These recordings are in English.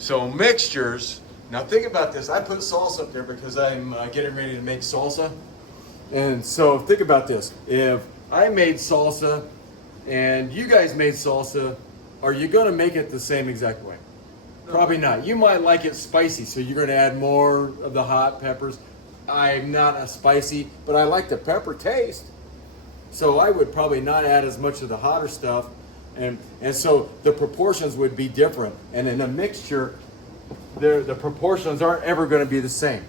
So mixtures, now think about this. I put salsa up there because I'm getting ready to make salsa. And so think about this. If I made salsa and you guys made salsa, are you going to make it the same exact way? No. Probably not. You might like it spicy, so you're going to add more of the hot peppers. I'm not a spicy, but I like the pepper taste. So I would probably not add as much of the hotter stuff. And so the proportions would be different. And in a mixture, the proportions aren't ever going to be the same.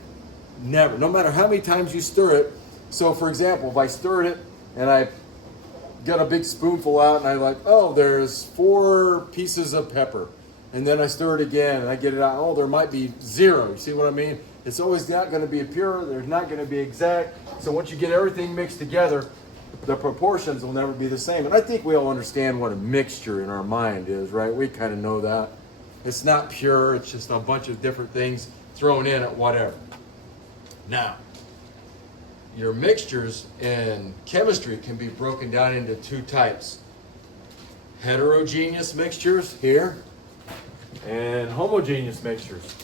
Never. No matter how many times you stir it. So for example, if I stirred it and I got a big spoonful out and I like, oh, there's 4 pieces of pepper. And then I stir it again and I get it out. Oh, there might be 0. You see what I mean? It's always not going to be pure. They're not going to be exact. So once you get everything mixed together, the proportions will never be the same. And I think we all understand what a mixture in our mind is, right? We kind of know that. It's not pure. It's just a bunch of different things thrown in at whatever. Now, your mixtures in chemistry can be broken down into 2 types. Heterogeneous mixtures here and homogeneous mixtures.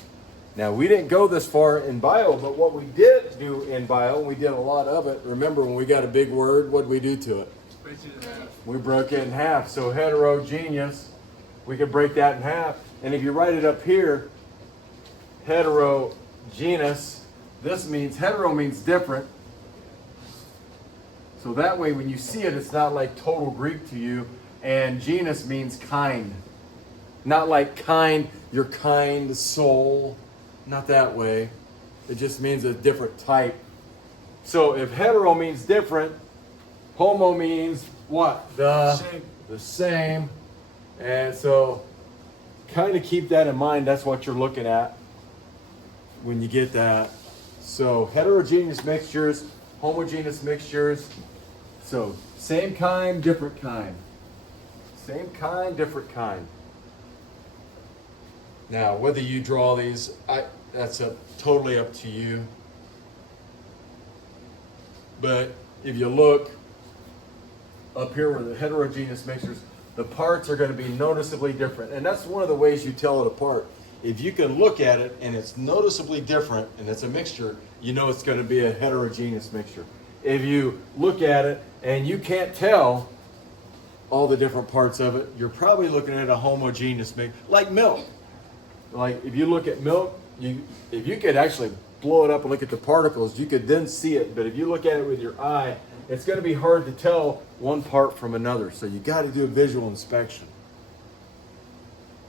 Now, we didn't go this far in bio, but what we did do in bio, and we did a lot of it, remember when we got a big word, what did we do to it? We broke it in half. So heterogeneous, we could break that in half. And if you write it up here, heterogeneous, this means, hetero means different. So that way when you see it, it's not like total Greek to you. And genus means kind. Not like kind, your kind soul. Not that way. It just means a different type. So if hetero means different, homo means what? The same. And so kind of keep that in mind. That's what you're looking at when you get that. So heterogeneous mixtures, homogeneous mixtures. So same kind, different kind. Same kind, different kind. Now, whether you draw these, that's totally up to you. But if you look up here where the heterogeneous mixtures, the parts are going to be noticeably different. And that's one of the ways you tell it apart. If you can look at it and it's noticeably different and it's a mixture, you know it's going to be a heterogeneous mixture. If you look at it and you can't tell all the different parts of it, you're probably looking at a homogeneous mix, like milk. Like if you look at milk, if you could actually blow it up and look at the particles, you could then see it. But if you look at it with your eye, it's going to be hard to tell one part from another. So you got to do a visual inspection.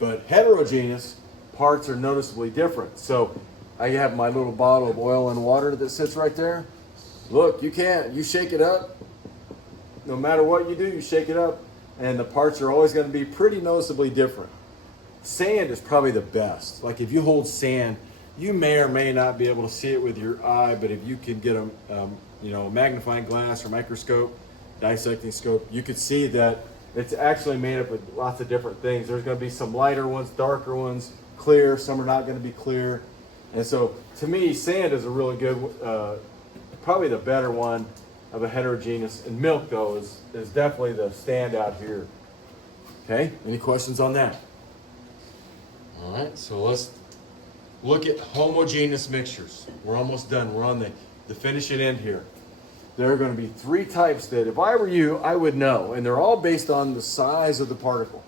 But heterogeneous parts are noticeably different. So I have my little bottle of oil and water that sits right there. Look, you shake it up. No matter what you do, you shake it up, and the parts are always going to be pretty noticeably different. Sand is probably the best. Like if you hold sand, you may or may not be able to see it with your eye, but if you can get a magnifying glass or microscope, dissecting scope, you could see that it's actually made up of lots of different things. There's going to be some lighter ones, darker ones, clear. Some are not going to be clear. And so to me, sand is a really good, probably the better one of a heterogeneous. And milk, though, is definitely the standout here. Okay, any questions on that? All right, so let's look at homogeneous mixtures. We're almost done. We're on the finish it end here. There are going to be 3 types that if I were you, I would know. And they're all based on the size of the particle.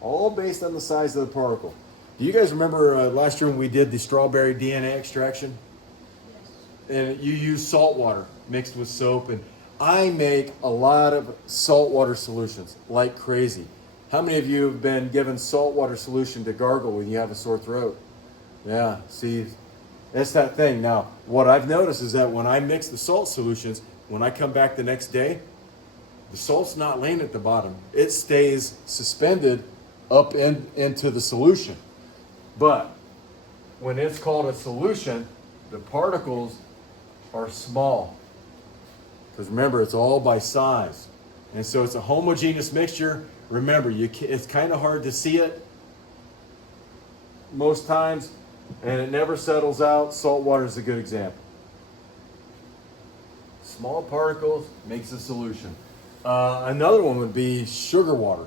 All based on the size of the particle. Do you guys remember last year when we did the strawberry DNA extraction? Yes. And you use salt water mixed with soap. And I make a lot of saltwater solutions like crazy. How many of you have been given saltwater solution to gargle when you have a sore throat? Yeah, see, that's that thing. Now, what I've noticed is that when I mix the salt solutions, when I come back the next day, the salt's not laying at the bottom. It stays suspended up into the solution. But when it's called a solution, the particles are small. Because remember, it's all by size. And so it's a homogeneous mixture. Remember, it's kind of hard to see it most times, and it never settles out. Salt water is a good example. Small particles makes a solution. Another one would be sugar water.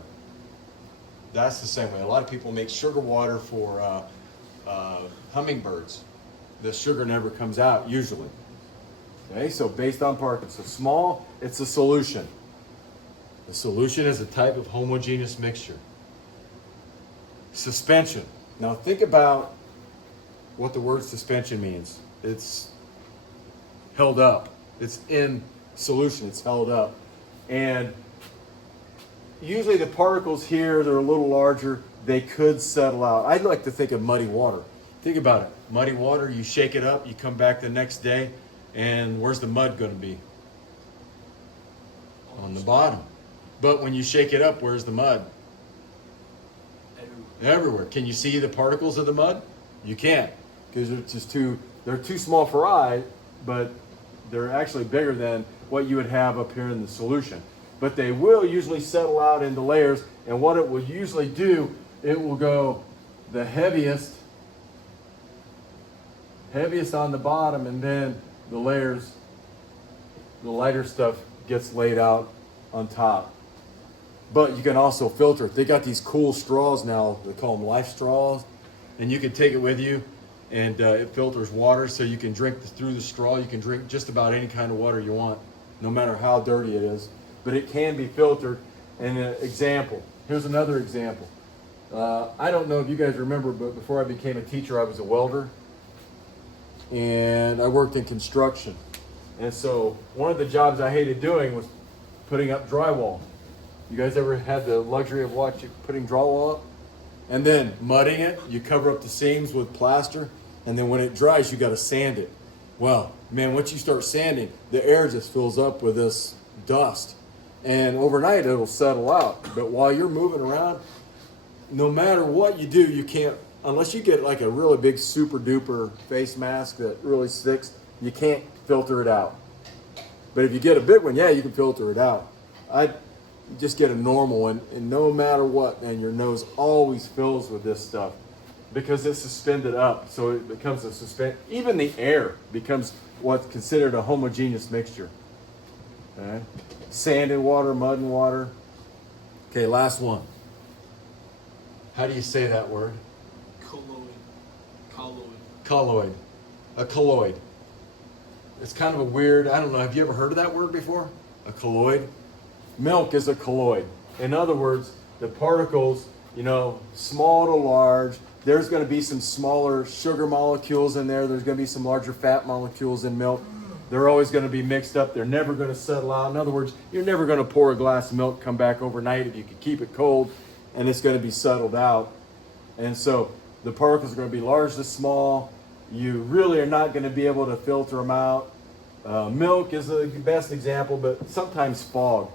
That's the same way. A lot of people make sugar water for hummingbirds. The sugar never comes out usually. Okay, so based on particles. So small, it's a solution. The solution is a type of homogeneous mixture. Suspension. Now think about what the word suspension means. It's held up. It's in solution. It's held up. And usually the particles here, they're a little larger. They could settle out. I'd like to think of muddy water. Think about it. Muddy water, you shake it up, you come back the next day, and where's the mud going to be? On the bottom. But when you shake it up, where's the mud? Everywhere. Can you see the particles of the mud? You can't, because they're too small for eye, but they're actually bigger than what you would have up here in the solution. But they will usually settle out into layers, and what it will usually do, it will go the heaviest on the bottom, and then the layers, the lighter stuff gets laid out on top. But you can also filter it. They got these cool straws now, they call them life straws, and you can take it with you, and it filters water, so you can drink through the straw. You can drink just about any kind of water you want, no matter how dirty it is. But it can be filtered. And an example, here's another example. I don't know if you guys remember, but before I became a teacher, I was a welder, and I worked in construction. And so one of the jobs I hated doing was putting up drywall. You guys ever had the luxury of putting drywall up? And then mudding it, you cover up the seams with plaster, and then when it dries, you got to sand it. Well, man, once you start sanding, the air just fills up with this dust. And overnight, it'll settle out. But while you're moving around, no matter what you do, you can't, unless you get like a really big super duper face mask that really sticks, you can't filter it out. But if you get a big one, yeah, you can filter it out. I just get a normal one, and no matter what, and your nose always fills with this stuff because it's suspended up, so it becomes even the air becomes what's considered a homogeneous mixture. Okay? Sand and water, mud and water. Okay, last one. How do you say that word? Colloid. A colloid. It's kind of a weird, I don't know, have you ever heard of that word before? A colloid? Milk is a colloid. In other words, the particles, small to large, there's going to be some smaller sugar molecules in there. There's going to be some larger fat molecules in milk. They're always going to be mixed up. They're never going to settle out. In other words, you're never going to pour a glass of milk, come back overnight if you can keep it cold, and it's going to be settled out. And so the particles are going to be large to small. You really are not going to be able to filter them out. Milk is the best example, but sometimes fog.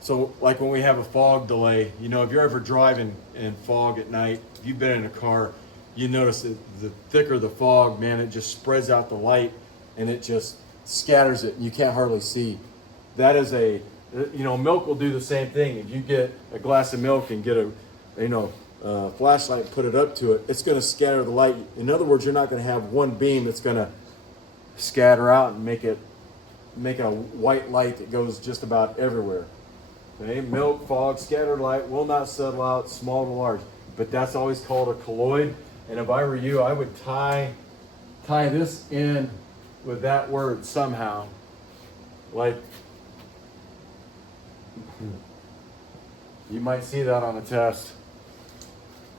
So like when we have a fog delay, if you're ever driving in fog at night, if you've been in a car, you notice that the thicker the fog, man, it just spreads out the light and it just scatters it and you can't hardly see. That is milk will do the same thing. If you get a glass of milk and get a flashlight and put it up to it, it's going to scatter the light. In other words, you're not going to have one beam that's going to scatter out and make a white light that goes just about everywhere. Okay? Milk, fog, scattered light will not settle out, small to large. But that's always called a colloid. And if I were you, I would tie this in with that word somehow. Like, you might see that on a test.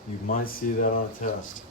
You might see that on a test.